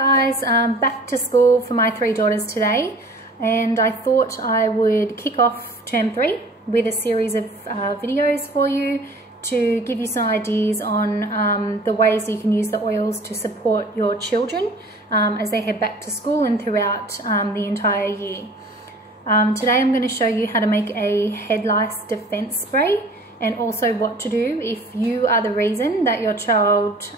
guys, back to school for my 3 daughters today, and I thought I would kick off term 3 with a series of videos for you to give you some ideas on the ways you can use the oils to support your children as they head back to school and throughout the entire year. Today I'm going to show you how to make a head lice defense spray, and also what to do if you are the reason that your child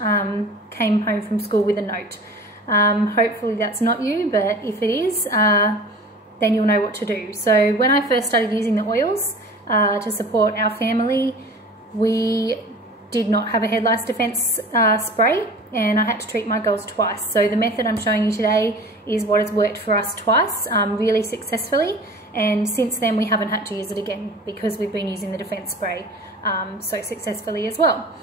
came home from school with a note. Hopefully that's not you, but if it is, then you'll know what to do. So when I first started using the oils to support our family, we did not have a head lice defense spray, and I had to treat my girls twice. So the method I'm showing you today is what has worked for us twice really successfully, and since then we haven't had to use it again because we've been using the defense spray so successfully as well.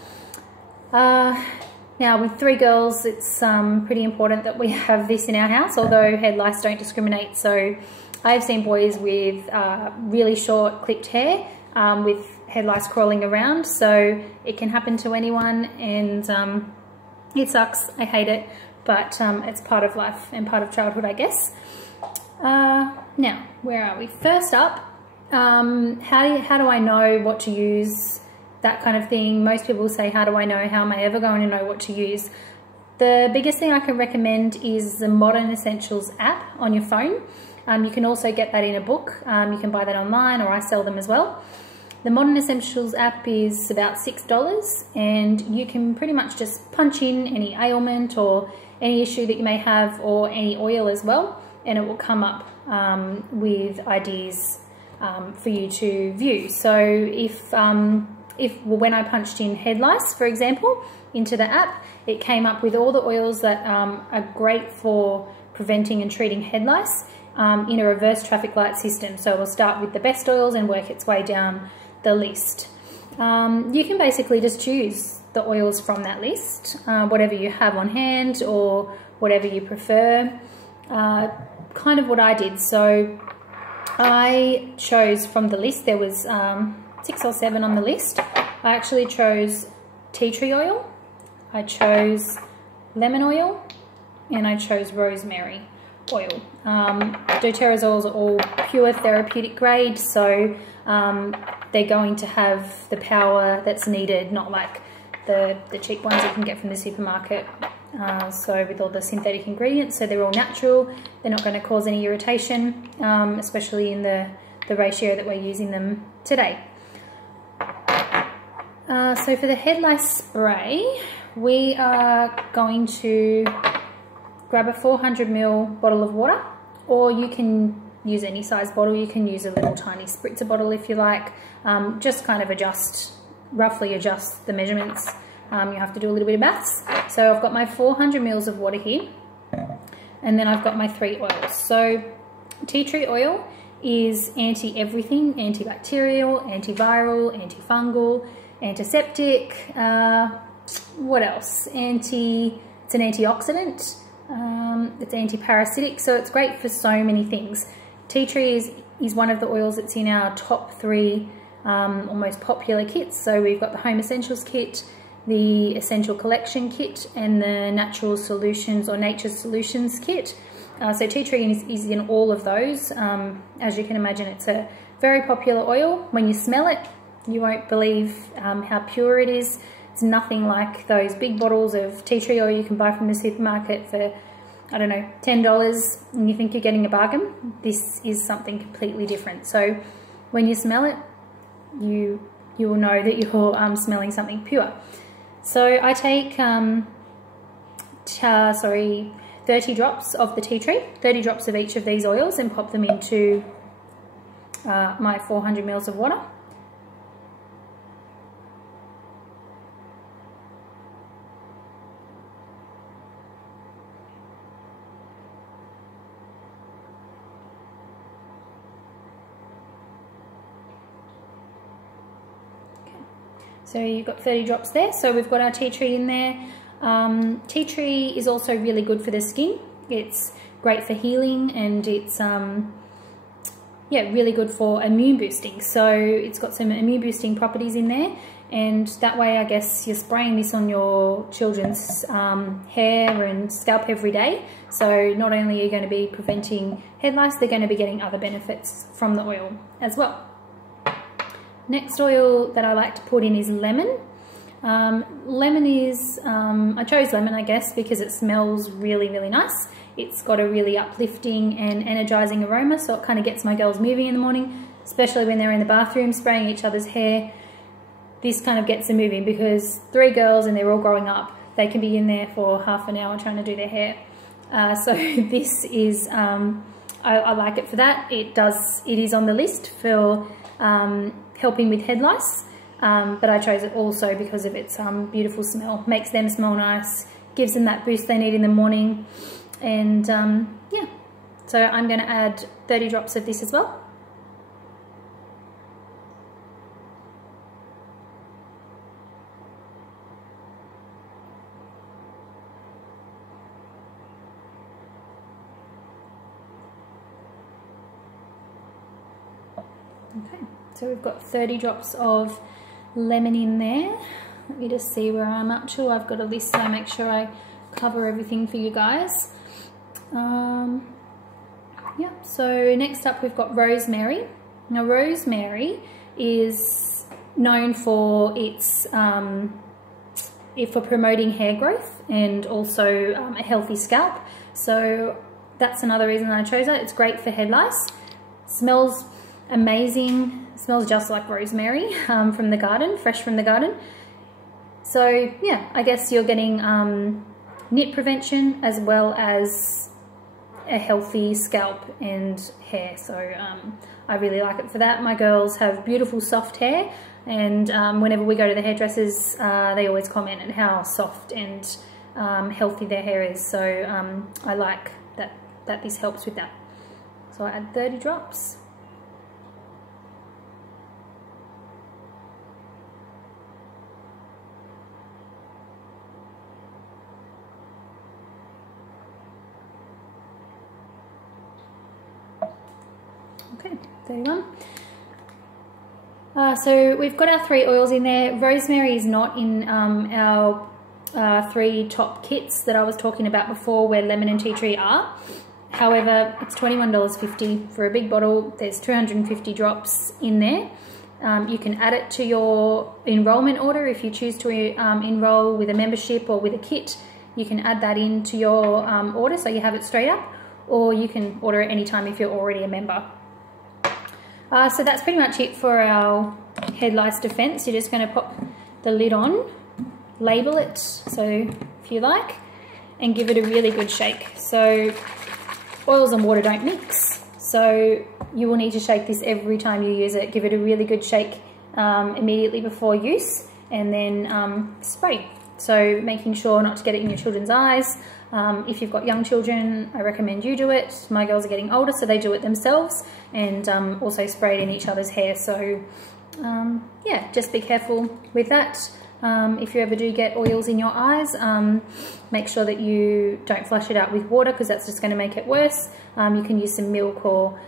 Now with 3 girls, it's pretty important that we have this in our house, although head lice don't discriminate. So I've seen boys with really short clipped hair with head lice crawling around, so it can happen to anyone, and it sucks. I hate it, but it's part of life and part of childhood, I guess. Now, where are we? First up, how do I know what to use? That kind of thing. Most people say, how do I know? How am I ever going to know what to use? The biggest thing I can recommend is the Modern Essentials app on your phone. You can also get that in a book. You can buy that online, or I sell them as well. The Modern Essentials app is about $6, and you can pretty much just punch in any ailment or any issue that you may have, or any oil as well, and it will come up with ideas for you to view. So if when I punched in head lice, for example, into the app, it came up with all the oils that are great for preventing and treating head lice in a reverse traffic light system. So we'll start with the best oils and work its way down the list. You can basically just choose the oils from that list, whatever you have on hand or whatever you prefer. Kind of what I did. So I chose from the list, there was 6 or 7 on the list. I actually chose tea tree oil, I chose lemon oil, and I chose rosemary oil. dõTERRA's oils are all pure therapeutic grade, so they're going to have the power that's needed, not like the cheap ones you can get from the supermarket. So with all the synthetic ingredients, so they're all natural, they're not going to cause any irritation, especially in the ratio that we're using them today. So for the head lice spray, we are going to grab a 400 ml bottle of water, or you can use any size bottle. You can use a little tiny spritzer bottle if you like. Just kind of roughly adjust the measurements. You have to do a little bit of maths. So I've got my 400 ml of water here, and then I've got my 3 oils. So tea tree oil is anti-everything: antibacterial, antiviral, antifungal, antiseptic, what else? It's an antioxidant, it's anti-parasitic, so it's great for so many things. Tea tree is one of the oils that's in our top 3 most popular kits. So we've got the Home Essentials kit, the Essential Collection kit, and the Natural Solutions or Nature's Solutions kit. So tea tree is in all of those. As you can imagine, it's a very popular oil. When you smell it, you won't believe how pure it is. It's nothing like those big bottles of tea tree oil you can buy from the supermarket for, I don't know, $10, and you think you're getting a bargain. This is something completely different. So when you smell it, you will know that you're smelling something pure. So I take 30 drops of the tea tree, 30 drops of each of these oils, and pop them into my 400 ml of water. So you've got 30 drops there. So we've got our tea tree in there. Tea tree is also really good for the skin. It's great for healing, and it's really good for immune boosting. So it's got some immune boosting properties in there. and that way I guess you're spraying this on your children's hair and scalp every day. So not only are you going to be preventing head lice, they're going to be getting other benefits from the oil as well. Next oil that I like to put in is lemon. Lemon is, I chose lemon I guess because it smells really, really nice. It's got a really uplifting and energizing aroma, so it kind of gets my girls moving in the morning, especially when they're in the bathroom spraying each other's hair. This kind of gets them moving because 3 girls and they're all growing up. They can be in there for half an hour trying to do their hair. So this is, I like it for that. It is on the list for helping with head lice, but I chose it also because of its beautiful smell. Makes them smell nice, gives them that boost they need in the morning, and yeah. So I'm going to add 30 drops of this as well. Okay, so we've got 30 drops of lemon in there. Let me just see where I'm up to. I've got a list, so I make sure I cover everything for you guys. Yeah, so next up we've got rosemary. Now rosemary is known for its for promoting hair growth and also a healthy scalp. So that's another reason I chose it. It's great for head lice. Smells amazing. Smells just like rosemary from the garden, fresh from the garden. So yeah, I guess you're getting nip prevention as well as a healthy scalp and hair. So I really like it for that. My girls have beautiful soft hair, and whenever we go to the hairdressers, they always comment on how soft and healthy their hair is. So I like that this helps with that. So I add 30 drops. Okay, 31. So we've got our 3 oils in there. Rosemary is not in our 3 top kits that I was talking about before, where lemon and tea tree are. However, it's $21.50 for a big bottle. There's 250 drops in there. You can add it to your enrollment order if you choose to enroll with a membership or with a kit. You can add that into your order so you have it straight up, or you can order it anytime if you're already a member. So that's pretty much it for our head lice defense. You're just going to pop the lid on, label it, so if you like, and give it a really good shake. So oils and water don't mix, so you will need to shake this every time you use it. Give it a really good shake immediately before use, and then spray. So making sure not to get it in your children's eyes. If you've got young children, I recommend you do it. My girls are getting older, so they do it themselves, and also spray it in each other's hair. So yeah, just be careful with that. If you ever do get oils in your eyes, make sure that you don't flush it out with water, because that's just going to make it worse. You can use some milk or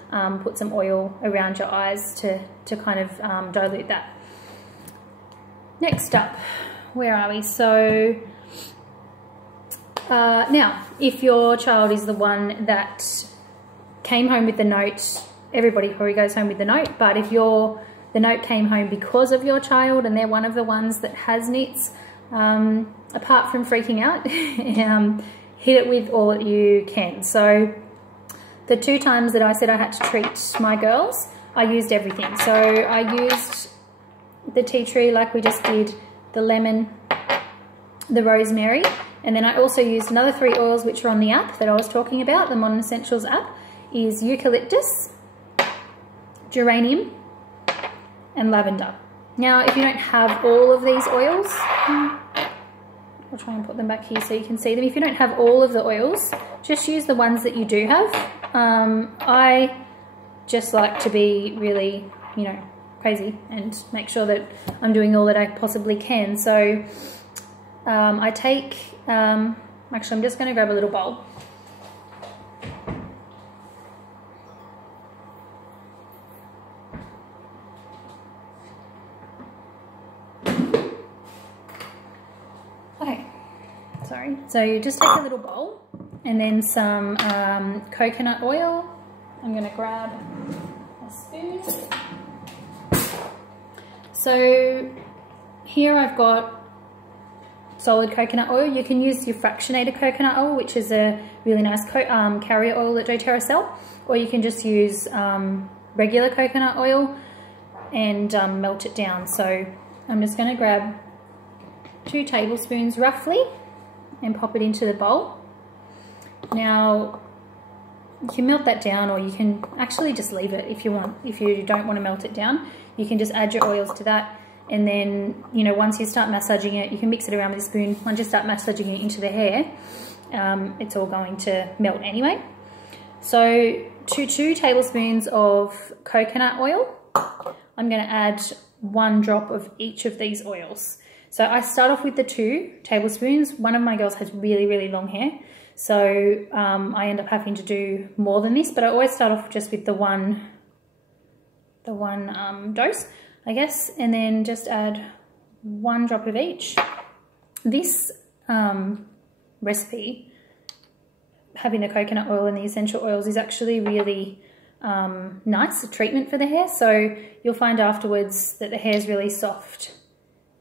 put some oil around your eyes to kind of dilute that. Next up, where are we? So now, if your child is the one that came home with the note, everybody probably goes home with the note, but if the note came home because of your child and they're one of the ones that has nits, apart from freaking out, hit it with all that you can. So the 2 times that I said I had to treat my girls, I used everything. So I used the tea tree like we just did, the lemon, the rosemary, and then I also used another 3 oils which are on the app that I was talking about, the Modern Essentials app, is eucalyptus, geranium, and lavender. Now, if you don't have all of these oils, I'll try and put them back here so you can see them. If you don't have all of the oils, just use the ones that you do have. I just like to be really, you know, crazy and make sure that I'm doing all that I possibly can. So I take, actually I'm just going to grab a little bowl. So you just take a little bowl and then some coconut oil. I'm going to grab a spoon. So here I've got solid coconut oil. You can use your fractionated coconut oil, which is a really nice carrier oil that dõTERRA sell, or you can just use regular coconut oil and melt it down. So I'm just going to grab 2 tablespoons roughly and pop it into the bowl. Now you can melt that down, or you can actually just leave it if you want. If you don't want to melt it down, you can just add your oils to that, and then, you know, once you start massaging it, you can mix it around with a spoon. Once you start massaging it into the hair, it's all going to melt anyway. So to 2 tablespoons of coconut oil, I'm going to add 1 drop of each of these oils. So I start off with the 2 tablespoons. One of my girls has really, really long hair, so I end up having to do more than this, but I always start off just with the one dose, I guess, and then just add 1 drop of each. This recipe, having the coconut oil and the essential oils, is actually really nice, a treatment for the hair. So you'll find afterwards that the hair is really soft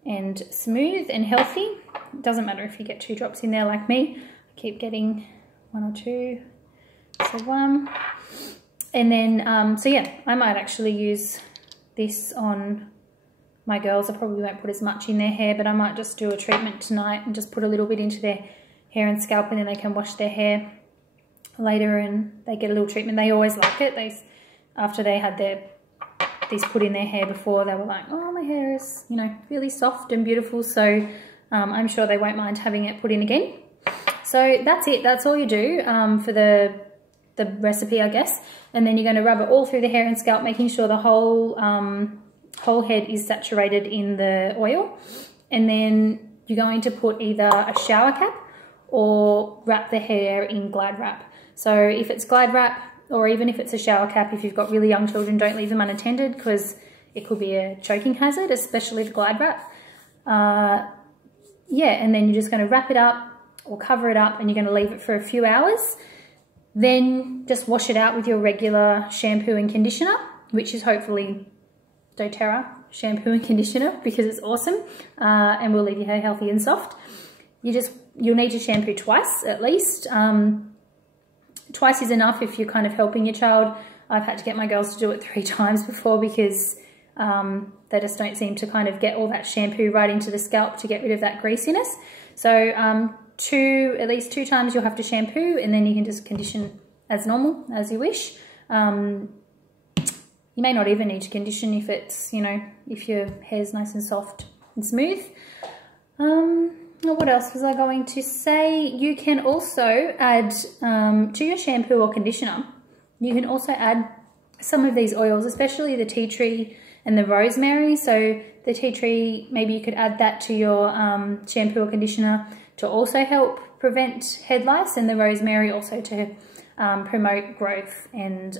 and smooth and healthy. It doesn't matter if you get 2 drops in there like me. I keep getting 1 or 2, so 1. And then, so yeah, I might actually use this on my girls. I probably won't put as much in their hair, but I might just do a treatment tonight and just put a little bit into their hair and scalp, and then they can wash their hair later and they get a little treatment. They always like it. After they had these put in their hair before, they were like, oh, my hair is, you know, really soft and beautiful. So I'm sure they won't mind having it put in again. So that's it. That's all you do for the recipe, I guess. And then you're going to rub it all through the hair and scalp, making sure the whole head is saturated in the oil. And then you're going to put either a shower cap or wrap the hair in Glad wrap. So if it's Glad wrap, or even if it's a shower cap, if you've got really young children, don't leave them unattended, because it could be a choking hazard, especially the Glad wrap. Yeah, and then you're just going to wrap it up or cover it up, and you're going to leave it for a few hours. Then just wash it out with your regular shampoo and conditioner, which is hopefully dõTERRA shampoo and conditioner, because it's awesome and will leave your hair healthy and soft. You'll need to shampoo twice at least. Twice is enough if you're kind of helping your child. I've had to get my girls to do it 3 times before, because they just don't seem to kind of get all that shampoo right into the scalp to get rid of that greasiness. So at least 2 times you'll have to shampoo, and then you can just condition as normal, as you wish. You may not even need to condition if it's, you know, if your hair's nice and soft and smooth. What else was I going to say? You can also add to your shampoo or conditioner, you can also add some of these oils, especially the tea tree and the rosemary. So the tea tree, maybe you could add that to your shampoo or conditioner to also help prevent head lice, and the rosemary also to promote growth and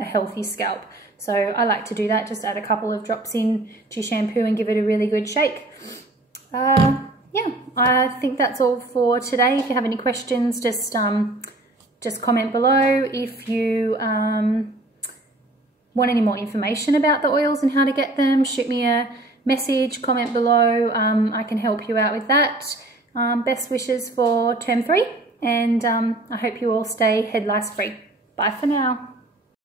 a healthy scalp. So I like to do that, just add a couple of drops in to shampoo and give it a really good shake. Yeah, I think that's all for today. If you have any questions, just comment below. If you want any more information about the oils and how to get them, shoot me a message, comment below. I can help you out with that. Best wishes for term 3, and I hope you all stay head lice free. Bye for now.